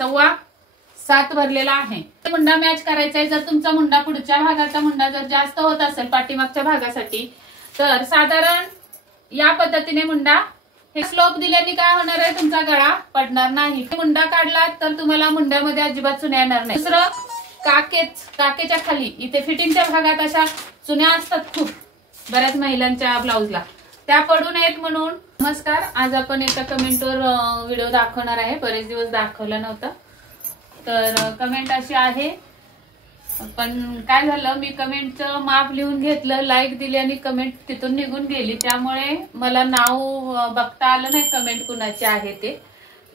7.25 भरलेला आहे। मुंडा मॅच करायचा आहे। जर तुमचा मुंडा पुढच्या भागाचा मुंडा जर जास्त होत असेल पाठीमागच्या भागासाठी तर साधारण या पद्धतीने मुंडा हे स्लोप दिल्याने काय होणार आहे, तुमचा गळा पडणार नाही। मुंडा काढला तर तुम्हाला मुंड्यामध्ये अजिबात चुन्या येणार नाही। दुसरं काकेच्या खाली इथे फिटिंगच्या भागात अशा चुन्या असतात खूप बऱ्याच महिलांच्या ब्लाउजला, त्या पडू नयेत म्हणून। नमस्कार, आज आपण एका कमेंटवर व्हिडिओ दाखवणार आहे। बरेच दिवस दाखवला नव्हता तर कमेंट अशी आहे, पण काय झालं मी कमेंटचं माप लिहून घेतलं, लाईक दिली आणि कमेंट तिथून निघून गेली, त्यामुळे मला नाव बघता आलं नाही कमेंट कुणाची आहे ते।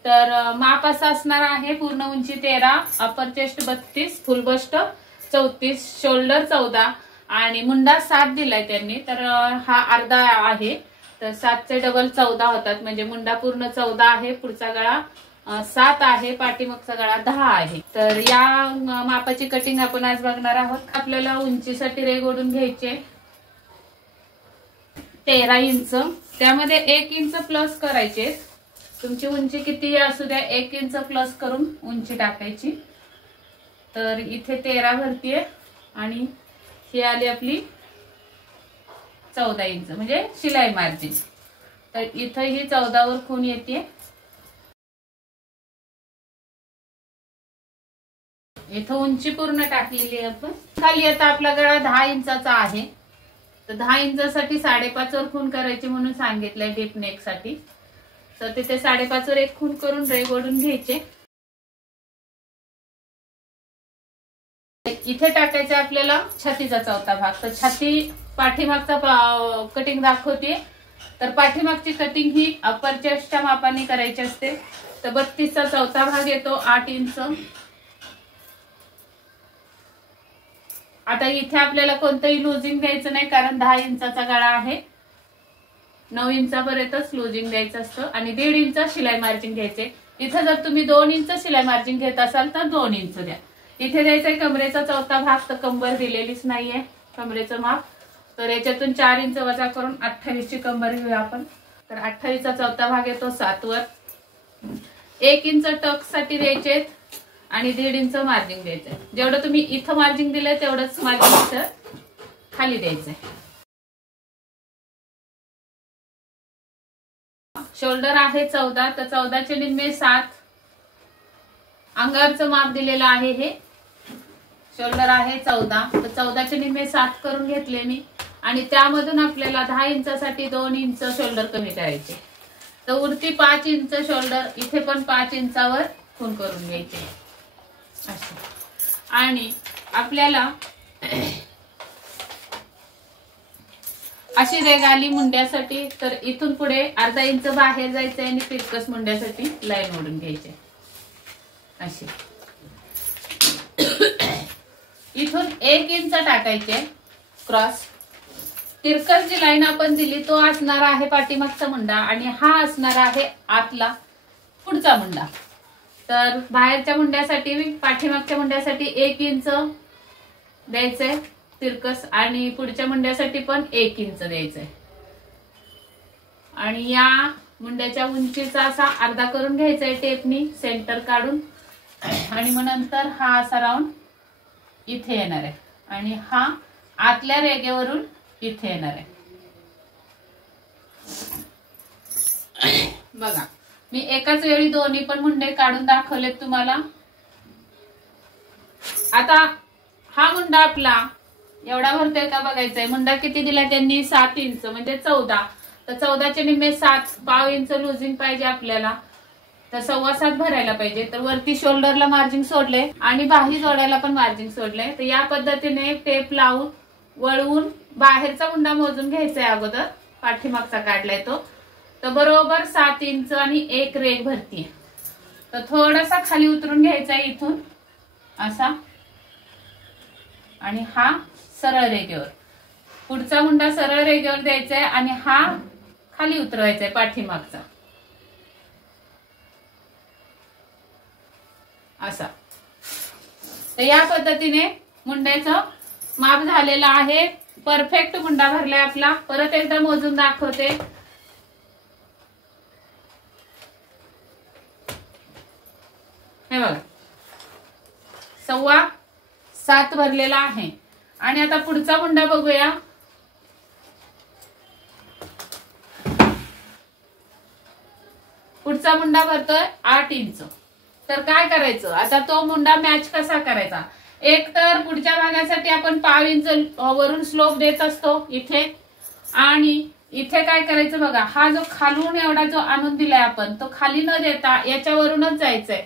तर माप असं असणार आहे, पूर्ण उंची 13, upper chest 32, full bust 34, shoulder 14 आणि मुंडा 7 दिलाय त्यांनी, तर हा अर्धा आहे। तर 7चे डबल 14 होतात, म्हणजे मुंडा पूर्ण 14 आहे, पुढचा गळा 7 आहे, पाठीमागचा गळा 10 आहे। तर या मापाची कटिंग आपण आज बघणार आहोत। आपल्याला उंचीसाठी रेघ ओढून घ्यायचे 13 इंच, त्यामध्ये 1 इंच प्लस करायचे। तुमची उंची किती असू द्या 1 इंच प्लस करून उंची टाकायची। तर इथे 13 भरतीये आणि ही आली आपली 14 इंच म्हणजे शिलाई मार्जिन। तर इथं ही 14 वर खूण येते, इथं उंची पूर्ण टाकलेली आहे आपण। खाली आता आपला गळा 10 इंचाचा आहे, तर 10 इंचासाठी 5.5 वर खूण करायची म्हणून सांगितलंय डीप नेक साठी। तर तिथे 5.5 वर एक खूण करून रेघ ओढून घ्यायचे। इथे टाकायचा आपल्याला छातीचा चौथा भाग। तर छाती पाठीमागचा कटिंग दाखवते, तर पाठीमागची कटिंग ही अपर चेस्टच्या मापाने करायची असते। तर 32चा चौथा भाग येतो 8 इंच। आता इथे आपल्याला कोणतंही लुजिंग द्यायचं नाही, कारण 10 इंचाचा गळा आहे, 9 इंचापर्यंतच लुजिंग द्यायचं असतं आणि 1.5 इंच शिलाई मार्जिन घ्यायचे। इथे जर तुम्ही 2 इंच शिलाई मार्जिन घेत असाल तर 2 इंच द्या। इथे द्यायचंय कमरेचा चौथा भाग, तर कंबर दिलेलीच नाहीये कमरेचं माप, तर याच्यातून 4 इंच वजा करून 28 ची कंबर घेऊया आपण। तर 28चा चौथा भाग येतो 7 वर, 1 इंच टक साठी द्यायचे आणि 1.5 इंच मार्जिन द्यायचंय। जेवढं तुम्ही इथं मार्जिन दिलंय तेवढंच मार्जिन इथं खाली द्यायचंय। शोल्डर आहे 14, तर 14चे निम्मे 7, अंगावरचं माप दिलेलं आहे हे। शोल्डर आहे 14, तर 14चे निम्मे 7 करून घेतले मी आणि त्यामधून आपल्याला 10 इंचासाठी 2 इंच शोल्डर कमी करायचे। तर उरती 5 इंच शोल्डर, इथे पण 5 इंचावर खूण करून घ्यायचे असे। आणि आपल्याला अशी रेघ आली मुंड्यासाठी, तर इथून पुढे अर्धा इंच बाहेर जायचंय आणि तिरकस मुंड्यासाठी लाईन ओढून घ्यायची अशी। इथून 1 इंच टाकायचे क्रॉस। तिरकस जी लाईन आपण दिली तो असणार आहे पाठीमागचा मुंडा आणि हा असणार आहे आतला पुढचा मुंडा। तर बाहेरच्या मुंड्यासाठी पाठीमागच्या मुंड्यासाठी 1 इंच द्यायचंय तिरकस आणि पुढच्या मुंड्यासाठी पण 1 इंच द्यायचंय। आणि या मुंड्याच्या उंचीचा असा अर्धा करून घ्यायचा आहे टेपनी सेंटर काढून, आणि मग नंतर हा असा राऊंड इथे येणार आहे आणि हा आतल्या रेघेवरून इथे येणार आहे। बघा मी एकाच वेळी दोन्ही पण मुंडे काढून दाखवलेत तुम्हाला। आता हा मुंडा आपला एवढा भरतोय का बघायचंय। मुंडा किती दिला त्यांनी 7 इंच म्हणजे 14, तर 14चे निम्मे 7, पाव इंच लुजिंग पाहिजे आपल्याला, तर 7.25 भरायला पाहिजे। तर वरती शोल्डरला मार्जिन सोडले आणि बाही जोडायला पण मार्जिन सोडले। तर या पद्धतीने टेप लावून वळवून बाहेरचा मुंडा मोजून घ्यायचा आहे अगोदर, पाठीमागचा काढलाय तो। तर बरोबर 7 इंच आणि 1 रेघ भरतीये, तर थोडासा खाली उतरून घ्यायचा आहे इथून असा आणि हा सरळ रेघेवर, पुढचा मुंडा सरळ रेघेवर द्यायचा आहे आणि हा खाली उतरवायचा आहे पाठीमागचा असा। तर या पद्धतीने मुंड्याचं माप झालेलं आहे, परफेक्ट मुंडा भरलाय आपला। परत एकदा मोजून दाखवते। हे बघा 7.25 भरलेला आहे. आणि आता पुढचा मुंडा बघूया. पुढचा मुंडा भरतोय 8 इंच. तर काय करायचं आता, तो मुंडा मॅच कसा करायचा? एक तर पुढच्या भागासाठी आपण 5 इंच वरून स्लोप देत असतो इथे, आणि इथे काय करायचं बघा, हा जो खालून एवढा जो आणून दिलाय आपण, तो खाली न देता याच्यावरूनच जायचंय,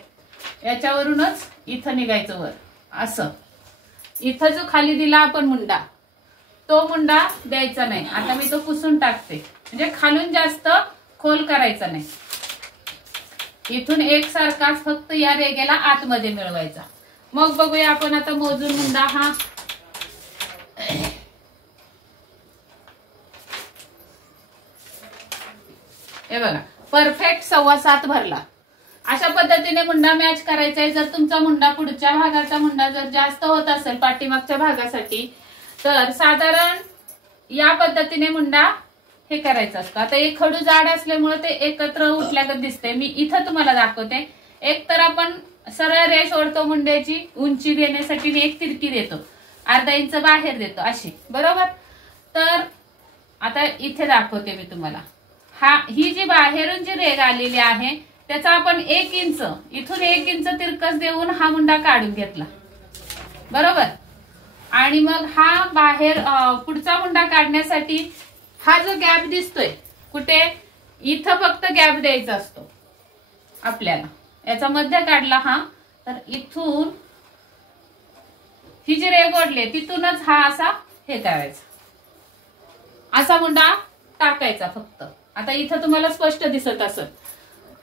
याच्यावरूनच इथं निघायचं वर असं. इथं जो खाली दिला आपण मुंडा, तो मुंडा द्यायचा नाही. आता मी तो पुसून टाकते, म्हणजे खालून जास्त खोल करायचा नाही. इथून एकसारखाच फक्त या रेगेला आतमध्ये मिळवायचा. मग बघूया आपण आता मोजून मुंडा हा. हे बघा परफेक्ट 7.25 भरला. अशा पद्धतीने मुंडा मॅच करायचा आहे. जर तुमचा मुंडा पुढच्या भागाचा मुंडा जर जास्त होत असेल पाठीमागच्या भागासाठी, तर साधारण या पद्धतीने मुंडा हे करायचं असतं. आता एक खडू जाड असल्यामुळे ते एकत्र उठल्यागत दिसते. मी इथं तुम्हाला दाखवते. एक तर आपण सरळ रेष ओढतो मुंड्याची उंची देण्यासाठी, मी एक तिरकी देतो, अर्धा इंच बाहेर देतो अशी, बरोबर. तर आता इथे दाखवते मी तुम्हाला. ही जी बाहेरून जी रेग आलेली आहे त्याचा आपण 1 इंच इथून 1 इंच तिरकस देऊन हा मुंडा काढून घेतला, बरोबर. आणि मग हा बाहेर पुढचा मुंडा काढण्यासाठी हा जो गॅप दिसतोय कुठे, इथं फक्त गॅप द्यायचा असतो आपल्याला. याचा मध्य काढला हा, तर इथून ही जी रेग ओढली तिथूनच हा असा हे करायचा, असा मुंडा टाकायचा फक्त. आता इथं तुम्हाला स्पष्ट दिसत असेल.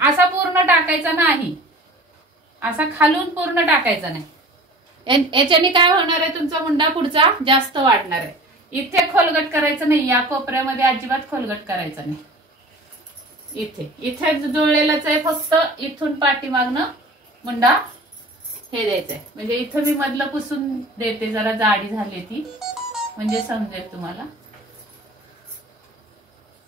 असा पूर्ण टाकायचा नाही, असा खालून पूर्ण टाकायचा नाही. याच्याने काय होणार आहे, तुमचा मुंडा पुढचा जास्त वाढणार आहे. इथे खोलगट करायचं नाही, या कोपऱ्यामध्ये अजिबात खोलगट करायचा नाही. इथे जुळलेलंच आहे, फक्त इथून पाठीमागनं मुंडा हे द्यायचंय. म्हणजे इथं मी मधलं पुसून देते, जरा जाडी झाली ती, म्हणजे समजेल तुम्हाला.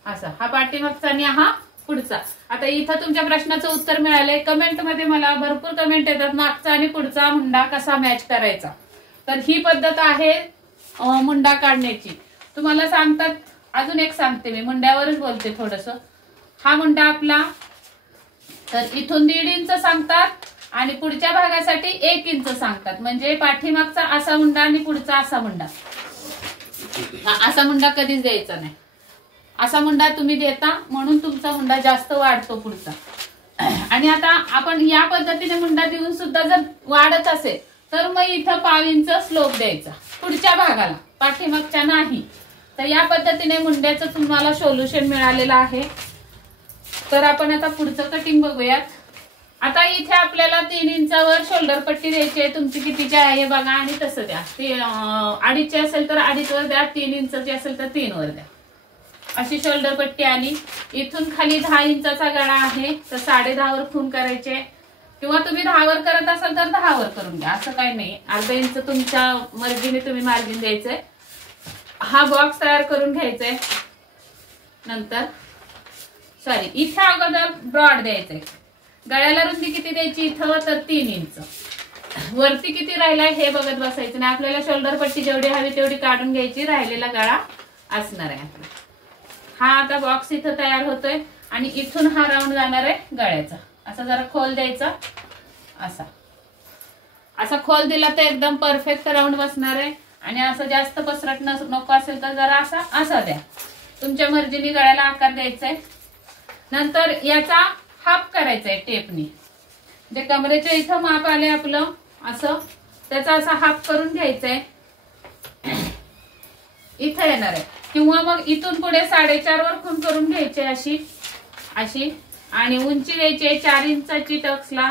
असा हा पाठीमागचा आणि हा पुढचा. आता इथं तुमच्या प्रश्नाचं उत्तर मिळालंय. कमेंट मध्ये मला भरपूर कमेंट येतात, मागचा आणि पुढचा मुंडा कसा मॅच करायचा. तर ही पद्धत आहे मुंडा काढण्याची. तुम्हाला सांगतात, अजून एक सांगते मी, मुंड्यावरच बोलते थोडस. हा मुंडा आपला तर इथून 1.5 इंच सांगतात आणि पुढच्या भागासाठी 1 इंच सांगतात. म्हणजे पाठीमागचा असा मुंडा आणि पुढचा असा मुंडा. असा मुंडा कधीच द्यायचा नाही. असा मुंडा तुम्ही देता म्हणून तुमचा मुंडा जास्त वाढतो पुढचा. आणि आता आपण या पद्धतीने मुंडा देऊन सुद्धा जर वाढत असेल तर मग इथं 5 इंच स्लोप द्यायचा पुढच्या भागाला, पाठीमागच्या नाही. तर या पद्धतीने मुंड्याचं तुम्हाला सोल्युशन मिळालेलं आहे. तर आपण आता पुढचं कटिंग बघूयात. आता इथे आपल्याला 3 इंचावर शोल्डर पट्टी द्यायची आहे. तुमची कितीची आहे बघा आणि तसं द्या. 2.5ची असेल तर 2.5 वर द्या, 3 इंचची असेल तर 3 वर द्या. अशी शोल्डर पट्टी आली. इथून खाली 10 इंचाचा गळा आहे, तर 10.5 वर खून करायचे, किंवा तुम्ही 10 वर करत असाल तर 10 वर करून घ्या, असं काही नाही. अर्धा इंच तुमच्या मर्जीने तुम्ही मार्जिन द्यायचंय. हा बॉक्स तयार करून घ्यायचाय. नंतर इथे अगोदर ब्रॉड द्यायचंय. गळ्याला रुंदी किती द्यायची इथं, तर 3 इंच. वरती किती राहिलाय हे बघत बसायचं नाही. आपल्याला शोल्डर पट्टी जेवढी हवी तेवढी काढून घ्यायची, राहिलेला गळा असणार आहे आपला. हा आता बॉक्स इथं तयार होतोय आणि इथून हा राऊंड जाणार आहे गळ्याचा. असा जरा खोल द्यायचा, असा खोल दिला तर एकदम परफेक्ट राऊंड बसणार आहे. आणि असं जास्त पसरट नको असेल तर जरा असा द्या, तुमच्या मर्जीने गळ्याला आकार द्यायचाय. नंतर याचा हाफ करायचा टेपनी. जे कमरेच्या इथं माप आले आपलं असं, त्याचा असा हाफ करून घ्यायचाय. इथं येणार आहे, किंवा मग इथून पुढे 4.5 वर खून करून घ्यायचे अशी. आणि उंची द्यायची 4 इंचाची टक्सला.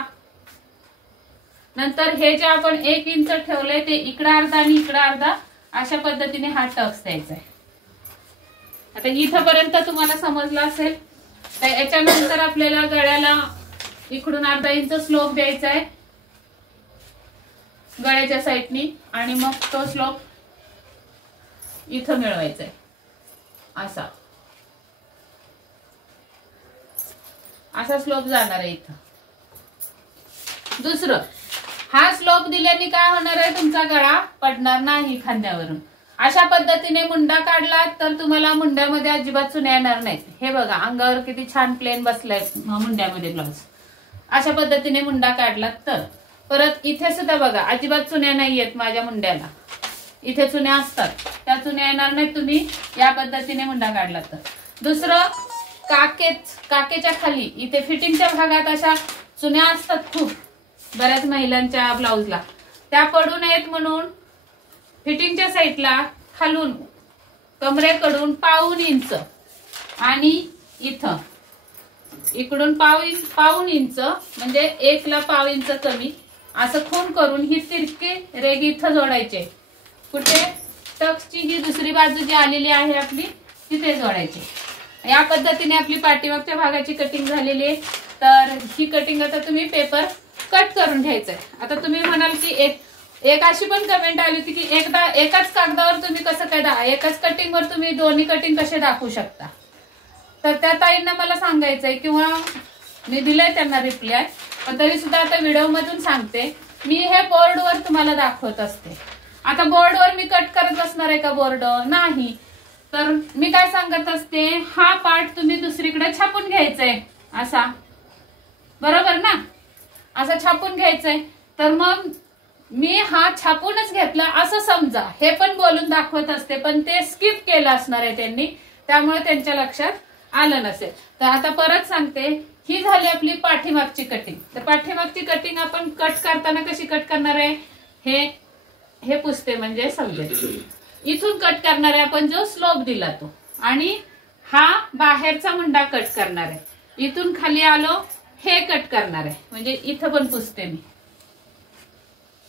नंतर हे जे आपण 1 इंच ठेवलंय ते इकडं अर्धा आणि इकडं अर्धा, अशा पद्धतीने हा टक्स द्यायचा आहे. आता इथपर्यंत तुम्हाला समजलं असेल. तर याच्यानंतर आपल्याला गळ्याला इकडून अर्धा इंच स्लोप द्यायचा आहे गळ्याच्या साईडनी, आणि मग तो स्लोप इथं मिळवायचा आहे. असा स्लोप जाणार आहे इथं. दुसरं, हा स्लोप दिल्याने काय होणार आहे, तुमचा गळा पडणार नाही खांद्यावरून. अशा पद्धतीने मुंडा काढला तर तुम्हाला मुंड्यामध्ये अजिबात चुन्या येणार नाहीत. हे बघा अंगावर किती छान प्लेन बसलाय मुंड्यामध्ये ब्लाउज. अशा पद्धतीने मुंडा काढला तर. परत इथे सुद्धा बघा अजिबात चुन्या नाहीयेत माझ्या मुंड्याला. इथे चुन्या असतात, त्या चुन्या येणार नाहीत तुम्ही या पद्धतीने मुंडा काढला तर. दुसरं, काकेच्या खाली इथे फिटिंगच्या भागात अशा चुन्या असतात खूप बऱ्याच महिलांच्या ब्लाउजला, त्या पडू नयेत म्हणून फिटिंगच्या साईडला खालून कमरेकडून 1.5 इंच आणि इथं इकडून 1.5 इंच म्हणजे 1 ला 1.5 इंच कमी असं खून करून ही तिरकी रेग इथं जोडायचे. कुठे, टक्सची ही दुसरी बाजू जी आलेली आहे आपली तिथे जोडायची. या पद्धतीने आपली पाठीमागच्या भागाची कटिंग झालेली आहे. तर ही कटिंग आता तुम्ही पेपर कट करून घ्यायचंय. आता तुम्ही म्हणाल की एक अशी पण कमेंट आली होती की एकाच कागदावर तुम्ही कसं काय एकाच कटिंगवर तुम्ही दोन्ही कटिंग कसे दाखवू शकता. तर त्या ताईंना मला सांगायचंय किंवा मी दिलंय त्यांना रिप्लाय, पण तरी सुद्धा आता व्हिडिओ मधून सांगते, मी हे बोर्डवर तुम्हाला दाखवत असते. आता बोर्डवर मी कट करत असणार आहे का बोर्ड नाही, तर मी काय सांगत असते, हा पार्ट तुम्ही दुसरीकडे छापून घ्यायचंय असा, बरोबर ना, असा छापून घ्यायचंय. तर मग मी हा छापूनच घेतला असं समजा, हे पण बोलून दाखवत असते, पण ते स्किप केलं असणार आहे त्यांनी, त्यामुळे त्यांच्या लक्षात आलं नसेल. तर आता परत सांगते, ही झाली आपली पाठीमागची कटिंग. तर पाठीमागची कटिंग आपण कट करताना कशी कट करणार आहे, हे पुसते म्हणजे समजेल. इथून कट करणार आहे आपण जो स्लोप दिला तो, आणि हा बाहेरचा मुंडा कट करणार आहे. इथून खाली आलो हे कट करणार आहे, म्हणजे इथं पण पुसते मी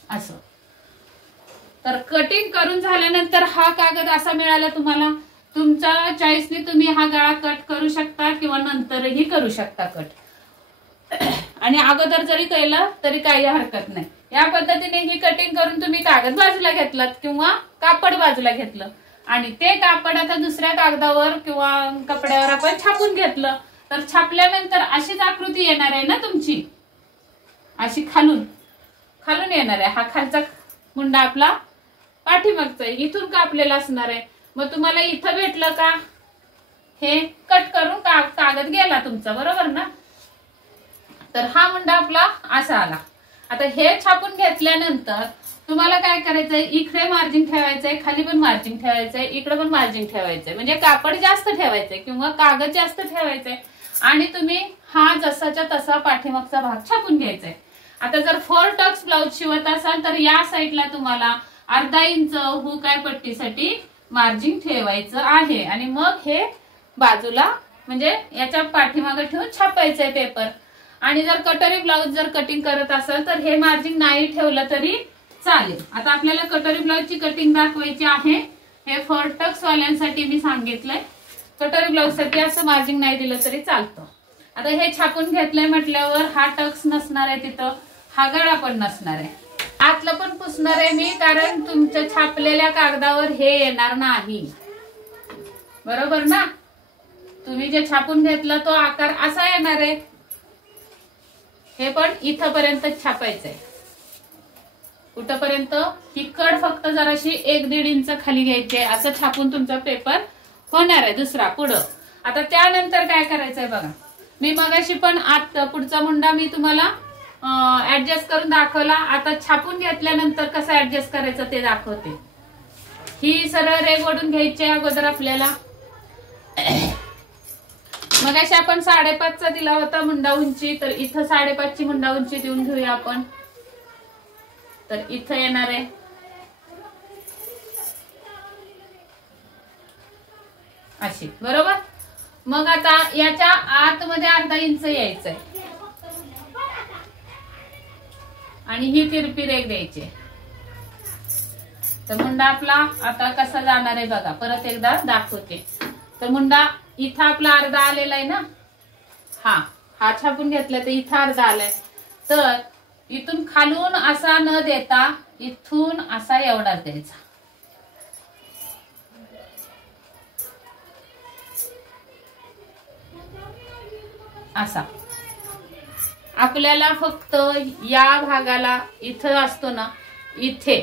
असं. तर कटिंग करून झाल्यानंतर हा कागद असा मिळाला तुम्हाला. तुमच्या चॉईसने तुम्ही हा गळा कट करू शकता किंवा नंतरही करू शकता कट, आणि अगोदर जरी केलं तरी काही हरकत नाही. या पद्धतीने ही कटिंग करून तुम्ही कागद बाजूला घेतलात किंवा कापड बाजूला घेतलं, आणि ते कापड आता दुसऱ्या कागदावर किंवा कपड्यावर आपण छापून घेतलं, तर छापल्यानंतर अशीच आकृती येणार आहे ना तुमची, अशी खालून येणार आहे. हा खालचा मुंडा आपला पाठीमागचा आहे, इथून कापलेला असणार आहे. मग तुम्हाला इथं भेटलं का, हे कट करून कागद गेला तुमचा, बरोबर ना. तर हा मुंडा आपला असा आला. आता हे छापून घेतल्यानंतर तुम्हाला काय करायचंय, इकडे मार्जिन ठेवायचंय, खाली पण मार्जिन ठेवायचंय, इकडे पण मार्जिन ठेवायचंय, म्हणजे कापड जास्त ठेवायचंय किंवा कागद जास्त ठेवायचंय, आणि तुम्ही हा जसाच्या तसा पाठीमागचा भाग छापून घ्यायचाय. आता जर 4 टक्स ब्लाउज शिवत असाल तर या साईडला तुम्हाला 1/2 इंच हुक आय पट्टीसाठी मार्जिन ठेवायचं आहे, आणि मग हे बाजूला म्हणजे याच्या पाठीमागे ठेवून छापायचंय पेपर. आणि जर कटोरी ब्लाउज जर कटिंग करत असाल तर हे मार्जिन नाही ठेवलं तरी चालेल. आता आपल्याला कटोरी ब्लाउजची कटिंग दाखवायची आहे. हे 4 टक्स वाल्यांसाठी मी सांगितलंय. कटोरी ब्लाउज साठी असं मार्जिन नाही दिलं तरी चालतं. आता हे छापून घेतलंय म्हटल्यावर हा टक्स नसणार आहे तिथं, हा गळा पण नसणार आहे. आतलं पण पुसणार आहे मी, कारण तुमच्या छापलेल्या कागदावर हे येणार नाही, बरोबर ना. तुम्ही जे छापून घेतलं तो आकार असा येणार आहे. हे पण इथपर्यंत छापायचंय. कुठपर्यंत, ही कड फक्त जराशी 1-1.5 इंच खाली घ्यायची, असं छापून तुमचा पेपर होणार आहे दुसरा पुढं. आता त्यानंतर काय करायचंय बघा, मी मगाशी पण पुढचा मुंडा मी तुम्हाला ऍडजस्ट करून दाखवला. आता छापून घेतल्यानंतर कसं ऍडजस्ट करायचं ते दाखवते. ही सरळ रेग ओढून घ्यायची अगोदर आपल्याला. मगाशी आपण 5.5चा दिला होता मुंडा उंची, तर इथं 5.5ची मुंडा उंची देऊन घेऊया आपण. तर इथं येणार आहे अशी, बरोबर. मग आता याच्या आतमध्ये 1/2 इंच यायचंय, आणि ही तिरपी रेग द्यायची. तर मुंडा आपला आता कसा जाणार आहे बघा, परत एकदा दाखवते. तर मुंडा इथं आपला 1/2 आलेला आहे ना, हा छापून घेतला तर इथं 1/2 आलाय. तर इथून खालून असा न देता इथून असा एवढाच द्यायचा, असा. आपल्याला फक्त या भागाला इथं असतो ना, इथे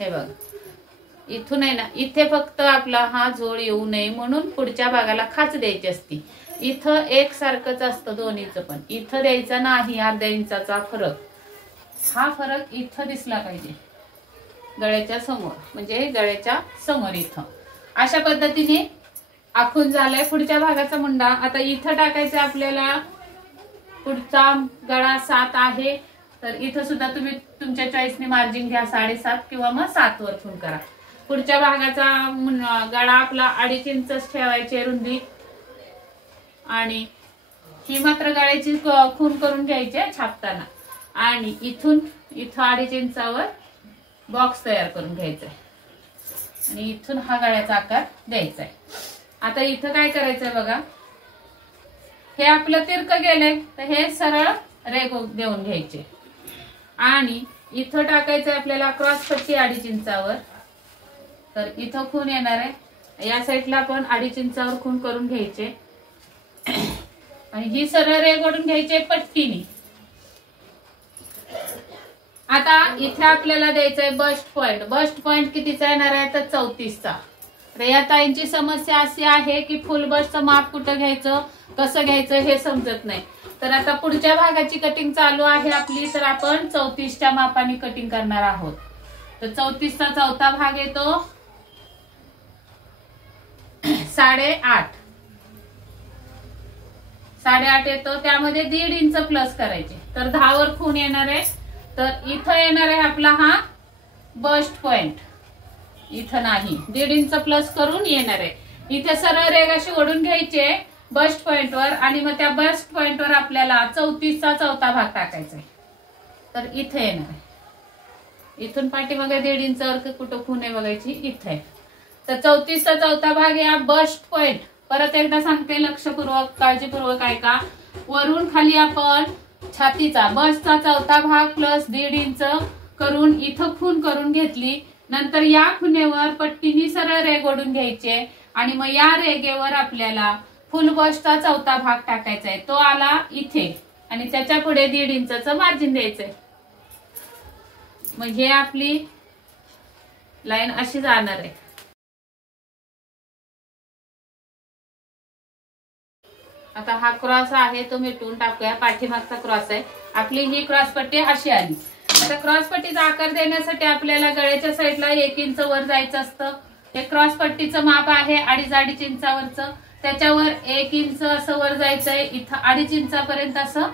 हे बघ, इथून आहे ना, इथे फक्त आपला हा जोड येऊ नये म्हणून पुढच्या भागाला खाच द्यायची असती. इथं एक सारखंच असतं दोन्हीचं, पण इथं द्यायचा नाही. अर्ध्या इंचाचा फरक, हा फरक इथं दिसला पाहिजे गळ्याच्या समोर, म्हणजे गळ्याच्या समोर इथं. अशा पद्धतीने आखून झालाय पुढच्या भागाचा मुंडा. आता इथं टाकायचं आपल्याला. पुढचा गळा 7 आहे, तर इथं सुद्धा तुम्ही तुमच्या चॉईसने मार्जिन घ्या, 7.5 किंवा मग 7 वर खून करा. पुढच्या भागाचा गळा आपला 2.5 इंच ठेवायची रुंदी, आणि ही मात्र गळ्याची खून करून घ्यायची छापताना. आणि इथून इथं 2.5 इंचावर बॉक्स तयार करून घ्यायचा आहे, आणि इथून हा गळ्याचा आकार द्यायचा आहे. आता इथं काय करायचंय बघा, हे आपलं तिरक गेलंय, तर हे सरळ रेघ देऊन घ्यायचे. आणि इथं टाकायचंय आपल्याला क्रॉस पट्टी 2.5 इंचावर, तर इथं खून येणार आहे. या साईडला पण 2.5 इंचावर खून करून घ्यायचे, आणि ही सरळ रेघ ओढून घ्यायची पट्टीने. आता इथे आपल्याला द्यायचंय बस्ट पॉइंट. बस्ट पॉइंट कितीचा येणार आहे, तर 34चा. तर या ताईंची समस्या अशी आहे की फुल बस्टचं माप कुठं घ्यायचं, कसं घ्यायचं हे समजत नाही. तर आता पुढच्या भागाची कटिंग चालू आहे आपली, तर आपण 34च्या मापाने कटिंग करणार आहोत. तर 34चा चौथा भाग येतो 8.5 येतो, त्यामध्ये 1.5 इंच प्लस करायचे, तर 10 वर खून येणार आहे. तर इथं येणार आहे आपला हा बस्ट पॉइंट, इथं नाही, 1.5 इंच प्लस करून येणार आहे. इथे सरळ रेघ अशी ओढून घ्यायचे बस्ट पॉइंट वर, आणि मग त्या बस्ट पॉइंट वर आपल्याला 34चा चौथा भाग टाकायचा आहे. तर इथे येणार आहे, इथून पाठीमागे 1.5 इंचावर कुठं खून आहे बघायची, इथे. तर 34चा चौथा भाग या बस्ट पॉइंट, परत एकदा सांगते लक्षपूर्वक काळजीपूर्वक ऐका. वरून खाली आपण छातीचा बस्टचा चौथा भाग प्लस 1.5 इंच करून इथं खून करून घेतली. नंतर या खुणेवर पट्टीने सरळ रेघ ओढून घ्यायचे, आणि मग या रेघेवर आपल्याला फुल बस्टचा चौथा भाग टाकायचा आहे. तो आला इथे, आणि त्याच्या पुढे 1.5 इंचाचं मार्जिन द्यायचंय. मग हे आपली लाईन अशी जाणार आहे. आता हा क्रॉस आहे तो मिटून टाकूया, पाठीमागचा क्रॉस आहे आपली. ही क्रॉस पट्टी अशी आली. आता क्रॉस पट्टीचा आकार देण्यासाठी आपल्याला गळ्याच्या साईडला 1 इंच वर जायचं असतं. हे क्रॉस पट्टीचं माप आहे 2.5 इंचावरचं, त्याच्यावर 1 इंच असं वर जायचंय. इथं 2.5 इंचापर्यंत असं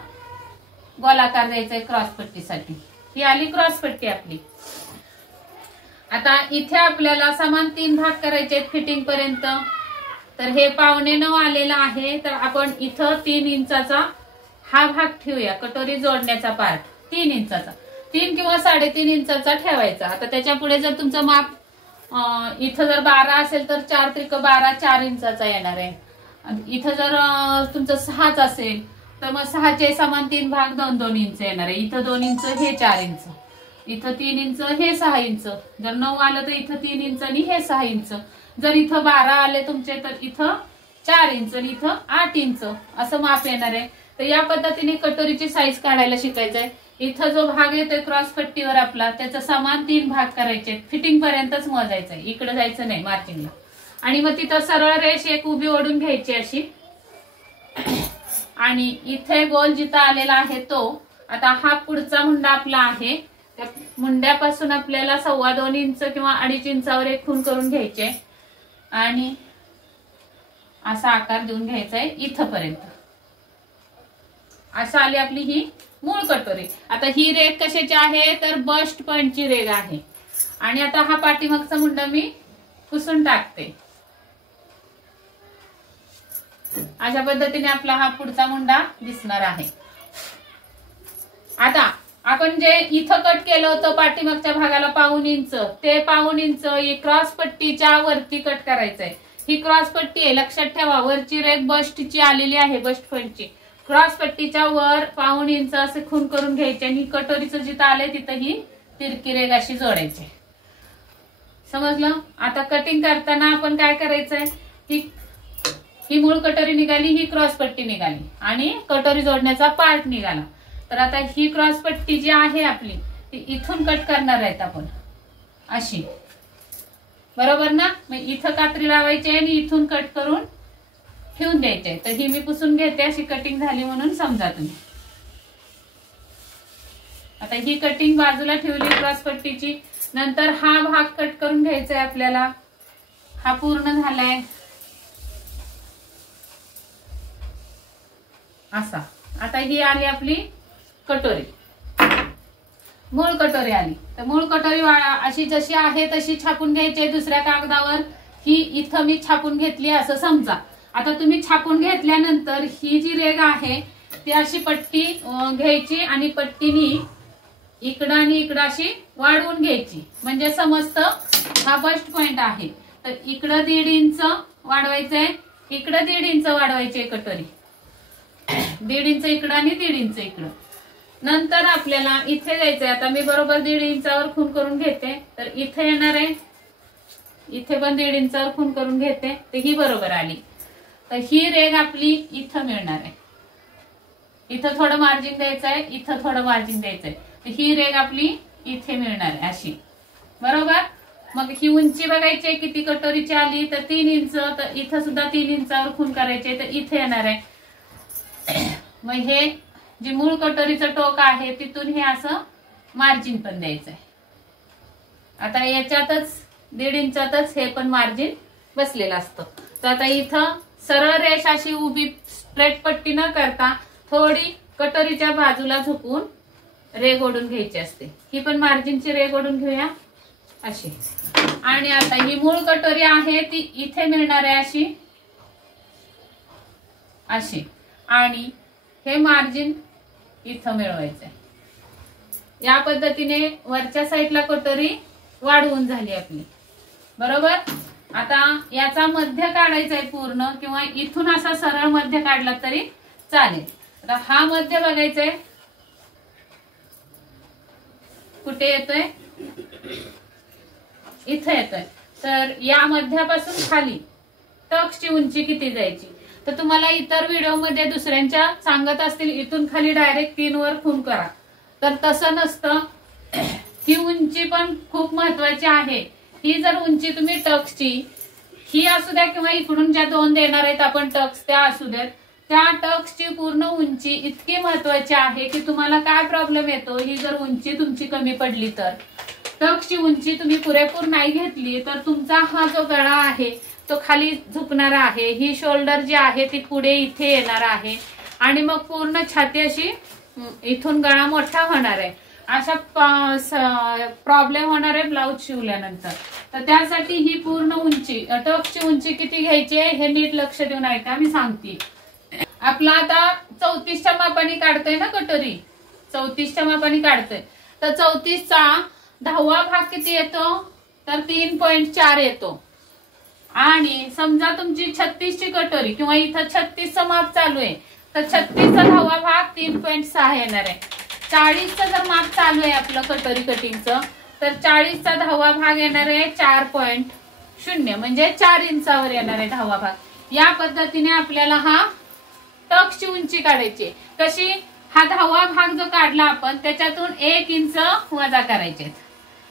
गोलाकार द्यायचंय क्रॉस पट्टीसाठी. ही आली क्रॉस पट्टी आपली. आता इथे आपल्याला समान 3 भाग करायचे फिटिंग पर्यंत. तर हे 8.25 आलेला आहे, तर आपण इथं 3 इंचाचा हा भाग ठेवूया, कटोरी जोडण्याचा पार्ट 3 इंचाचा, 3 किंवा 3.5 इंचाचा ठेवायचा. आता त्याच्या पुढे जर तुमचं माप इथं जर 12 असेल तर 4 त्रिक 12 4 इंचाचा येणार आहे. इथं जर तुमचं 6च असेल तर मग 6चे समान 3 भाग 2-2 इंच येणार आहे. इथं 2 इंच, हे 4 इंच, इथं 3 इंच, हे 6 इंच. जर 9 आलं तर इथं 3 इंच आणि हे 6 इंच. जर इथं 12 आले तुमचे तर इथं 4 इंच आणि इथं 8 इंच असं माप येणार आहे. तर या पद्धतीने कटोरीची साईज काढायला शिकायचंय. इथं जो भाग येतोय क्रॉस पट्टीवर आपला, त्याचा समान 3 भाग करायचे. फिटिंग पर्यंतच मोजायचंय, इकडे जायचं नाही मार्जिनला. आणि मग तिथं सरळ रेष एक उभी ओढून घ्यायची अशी, आणि इथे गोल जिथं आलेला आहे तो. आता हा पुढचा मुंडा आपला आहे, त्या मुंड्यापासून आपल्याला 2.25 इंच किंवा 2.5 इंचावर एक खून करून घ्यायचे, आणि असा आकार देऊन घ्यायचा आहे इथपर्यंत. असं आली आपली ही मूळ कटोरी. आता ही रेघ कशाची आहे, तर बस्ट पॉइंटची रेघ आहे. आणि आता हा पाठीमागचा मुंडा मी पुसून टाकते. अशा पद्धतीने आपला हा पुढचा मुंडा दिसणार आहे. आता आपण जे इथं कट केलं होतं पाठीमागच्या भागाला 1.25 इंच, ते 1.25 इंच क्रॉस पट्टीच्या वरती कट करायचंय. ही क्रॉस पट्टी आहे, लक्षात ठेवा. वरची रेघ बस्टची आलेली आहे, बस्ट पॉइंटची. क्रॉस पट्टीच्या वर 1.25 इंच असे खून करून घ्यायचे, आणि कटोरीचं जिथं आलंय तिथं ही तिरकी रेघ अशी जोडायची. समजलं? आता कटिंग करताना आपण काय करायचंय, ही मूळ कटोरी निघाली, ही क्रॉस पट्टी निघाली, आणि कटोरी जोडण्याचा पार्ट निघाला. तर आता ही क्रॉस पट्टी जी आहे आपली ती इथून कट करणार आहेत आपण अशी, बरोबर ना? मग इथं कात्री लावायची आहे आणि इथून कट करून ठेवून द्यायचे. तर ही मी पुसून घेते, अशी कटिंग झाली म्हणून समजा तुम्ही. आता ही कटिंग बाजूला ठेवली क्रॉस पट्टीची. नंतर हा भाग कट करून घ्यायचा आहे आपल्याला. हा पूर्ण झालाय असा. आता ही आली आपली कटोरी, मूळ कटोरी आली. तर मूळ कटोरी अशी जशी आहे तशी छापून घ्यायची दुसऱ्या कागदावर. ही इथं मी छापून घेतली असं समजा. आता तुम्ही छापून घेतल्यानंतर ही जी रेघ आहे ती अशी पट्टी घ्यायची आणि पट्टीनी इकडं आणि इकडं अशी वाढवून घ्यायची, म्हणजे समजतं हा फर्स्ट पॉइंट आहे. तर इकडं 1.5 इंच वाढवायचंय, इकडं 1.5 इंच वाढवायची कटोरी. 1.5 इंच इकडं आणि 1.5 इंच इकडं. नंतर आपल्याला इथे जायचंय. आता मी बरोबर 1.5 इंचावर खून करून घेते. तर इथे येणार आहे, इथे पण 1.5 इंचावर खून करून घेते. तर ही बरोबर आली. तर ही रेघ आपली इथं मिळणार आहे. इथं थोडं मार्जिन द्यायचं आहे, इथं थोडं मार्जिन द्यायचंय. तर ही रेघ आपली इथे मिळणार आहे अशी, बरोबर? मग ही उंची बघायची किती कटोरीची आली, तर 3 इंच. तर इथं सुद्धा 3 इंचावर खून करायचे, तर इथे येणार आहे. मग हे जे मूळ कटोरीचं टोक आहे तिथून हे असं मार्जिन पण द्यायचंय. आता याच्यातच 1.5 इंचातच हे पण मार्जिन बसलेलं असतं. तर आता इथं सरळ रेष अशी उभी स्ट्रेट पट्टी न करता थोडी कटोरीच्या बाजूला झुकून रेघ ओढून घ्यायची असते. ही पण मार्जिनची रेघ ओढून घेऊया अशी. आणि आता ही मूळ कटोरी आहे ती इथे मिळणार आहे अशी अशी, आणि हे मार्जिन इथं मिळवायचंय. या पद्धतीने वरच्या साईडला कटोरी वाढवून झाली आपली, बरोबर? आता याचा मध्य काढायचा आहे पूर्ण, किंवा इथून असा सरळ मध्य काढला तरी चालेल. आता हा मध्य बघायचाय कुठे येतोय, इथं येतोय. तर या मध्यापासून खाली टक्सची उंची किती जायची, तर तुम्हाला इतर व्हिडिओ मध्ये दुसऱ्यांच्या सांगत असतील इथून खाली डायरेक्ट 3 वर खून करा, तर तसं नसतं. ही उंची पण खूप महत्वाची आहे. ही जर उंची तुम्ही टक्सची ही असू द्या किंवा इकडून ज्या 2 देणार आहेत आपण टक्स त्या असू द्यात, त्या टक्सची पूर्ण उंची इतकी महत्वाची आहे की तुम्हाला काय प्रॉब्लेम येतो, ही जर उंची तुमची कमी पडली तर टक्सची उंची तुम्ही पुरेपूर नाही घेतली तर तुमचा हा जो गळा आहे तो खाली झुकणार आहे. ही शोल्डर जी आहे ती पुढे इथे येणार आहे आणि मग पूर्ण छाती अशी इथून गळा मोठा होणार आहे. अशा प्रॉब्लेम होणार आहे ब्लाऊज शिवल्यानंतर. तर त्यासाठी ही पूर्ण उंची टक्सची उंची किती घ्यायची आहे हे नीट लक्ष देऊन ऐका, मी सांगते. आपला आता 34च्या मापाने काढतोय ना कटोरी, 34च्या मापाने काढतोय. तर 34चा 10वा भाग किती येतो, तर 3.4 येतो. आणि समजा तुमची 36ची कटोरी किंवा इथं 36चं माप चालू आहे, तर 36चा 10वा भाग 3.6 येणार आहे. 40चं जर माप चालू आहे आपलं कटोरी कटिंगचं, तर 40चा 10वा भाग येणार आहे 4.0, म्हणजे 4 इंचावर येणार आहे 10वा भाग. या पद्धतीने आपल्याला हा टक्सची उंची काढायची. कशी, हा 10वा भाग जो काढला आपण त्याच्यातून 1 इंच वजा करायचे,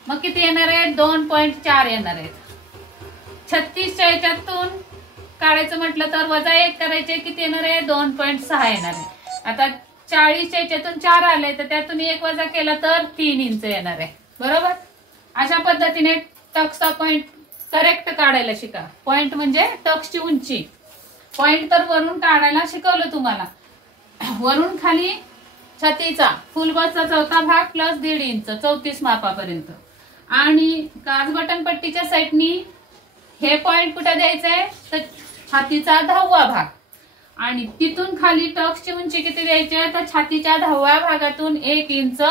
मग किती येणार आहे 2.4 येणार आहेत. 36च्या याच्यातून काढायचं म्हटलं तर वजा 1 करायचे, किती येणार आहे 2.6 येणार आहे. आता 40च्या याच्यातून 4 आले तर त्यातून 1 वजा केला तर 3 इंच येणार आहे, बरोबर? अशा पद्धतीने टक्सचा पॉइंट करेक्ट काढायला शिका. पॉइंट म्हणजे टक्सची उंची. पॉइंट तर वरून काढायला शिकवलं तुम्हाला. वरून खाली छातीचा फुलबसचा 4था भाग प्लस 1.5 इंच 34 मापापर्यंत. आणि काज बटन पट्टीच्या साईडनी हे पॉइंट कुठे द्यायचंय, तर छातीचा 10वा भाग. आणि तिथून खाली टक्सची उंची किती द्यायची आहे, तर छातीच्या 10व्या भागातून 1 इंच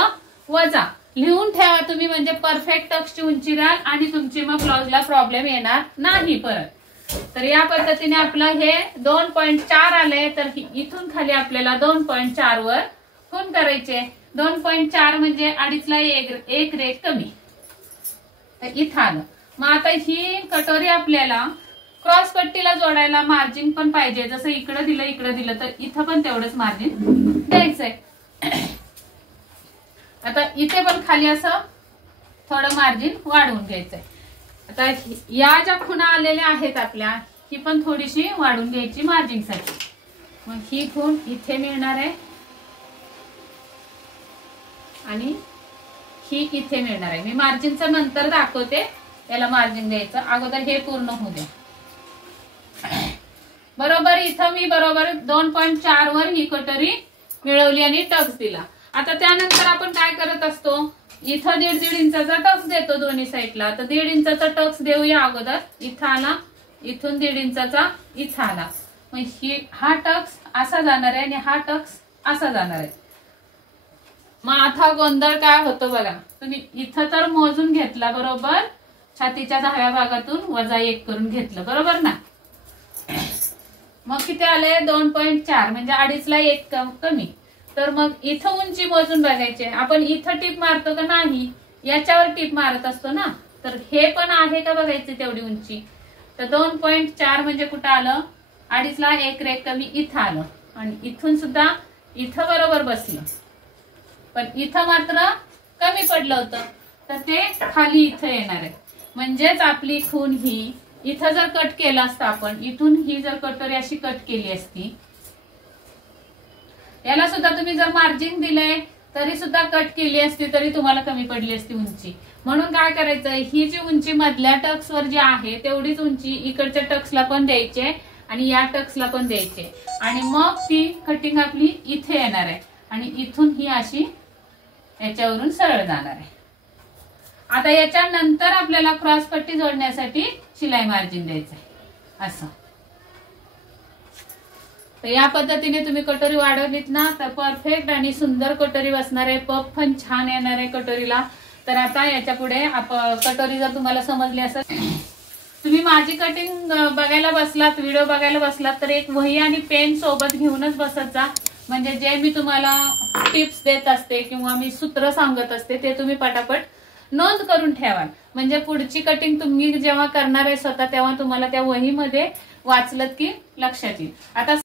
वजा. लिहून ठेवा तुम्ही, म्हणजे परफेक्ट टक्सची उंची राहील आणि तुमची मग ब्लाउजला प्रॉब्लेम येणार नाही परत. तर या पद्धतीने आपलं हे 2.4 आले, तर इथून खाली आपल्याला 2.4 वर खून करायचे. 2.4 म्हणजे 2.5ला 1 रेघ कमी. तर इथं आलं. मग आता ही कटोरी आपल्याला क्रॉस पट्टीला जोडायला मार्जिन पण पाहिजे. जसं इकडं दिलं तर इथं पण तेवढंच मार्जिन द्यायचंय. आता इथे पण खाली असं थोडं मार्जिन वाढवून घ्यायचंय. आता या ज्या खुणा आलेल्या आहेत आपल्या, ही पण थोडीशी वाढून घ्यायची मार्जिनसाठी. मग ही खूण इथे मिळणार आहे आणि ही इथे मिळणार आहे. मी मार्जिनचं नंतर दाखवते, याला मार्जिन द्यायचं, अगोदर हे पूर्ण होऊ द्या. बरोबर इथं मी बरोबर 2.4 वर ही कटोरी मिळवली आणि टक्स दिला. आता त्यानंतर आपण काय करत असतो, इथं 1.5 इंचाचा टक्स देतो दोन्ही साईडला. तर 1.5 इंचाचा टक्स देऊया अगोदर. इथं आला, इथून 1.5 इंचाचा इथं आला. मग हा टक्स असा जाणार आहे आणि हा टक्स असा जाणार आहे. मग आता गोंधळ काय होतो बघा. तुम्ही इथं तर मोजून घेतला बरोबर, छातीच्या 10व्या भागातून -1 करून घेतलं बरोबर ना. मग किती आले 2.4 म्हणजे 2.5 ला 1 कमी. तर मग इथं उंची मोजून बघायचे. आपण इथं टीप मारतो का नाही, याच्यावर टीप मारत असतो ना. तर हे पण आहे का बघायचे तेवढी उंची. तर 2.4 म्हणजे कुठं आलं, 2.5 ला 1 रेख कमी इथं आलं. आणि इथून सुद्धा इथं बरोबर बसलं, पण इथं मात्र कमी पडलं होतं. तर ते खाली इथं येणार आहे. म्हणजेच आपली खूण ही इथं जर कट केलं असतं आपण, इथून ही जर कटोरी अशी कट केली असती, याला सुद्धा तुम्ही जर मार्जिन दिलंय तरी सुद्धा कट केली असती तरी तुम्हाला कमी पडली असती उंची. म्हणून काय करायचं, ही जी उंची मधल्या टक्सवर जी आहे तेवढीच उंची इकडच्या टक्सला पण द्यायचे आणि या टक्सला पण द्यायचे. आणि मग ती कटिंग आपली इथे येणार आहे आणि इथून ही अशी याच्यावरून सरळ जाणार आहे. आता याच्यानंतर आपल्याला क्रॉस पट्टी जोडण्यासाठी शिलाई मार्जिन द्यायचंय असं. तर या पद्धतीने तुम्ही कटोरी वाढवलीत ना तर परफेक्ट आणि सुंदर कटोरी बसणार आहे. पफ पण छान येणार आहे कटोरीला. तर आता याच्या पुढे कटोरी जर तुम्हाला समजली असेल, तुम्ही माझी कटिंग बघायला बसलात, व्हिडिओ बघायला बसलात तर एक वही आणि पेन सोबत घेऊनच बसत जा. म्हणजे जे मी तुम्हाला टिप्स देत असते किंवा मी सूत्र सांगत असते ते तुम्ही पटापट नोंद करून ठेवाल. म्हणजे पुढची कटिंग तुम्ही जेव्हा करणार आहे स्वतः, तेव्हा तुम्हाला त्या वहीमध्ये वाचलत की लक्षात येईल. आता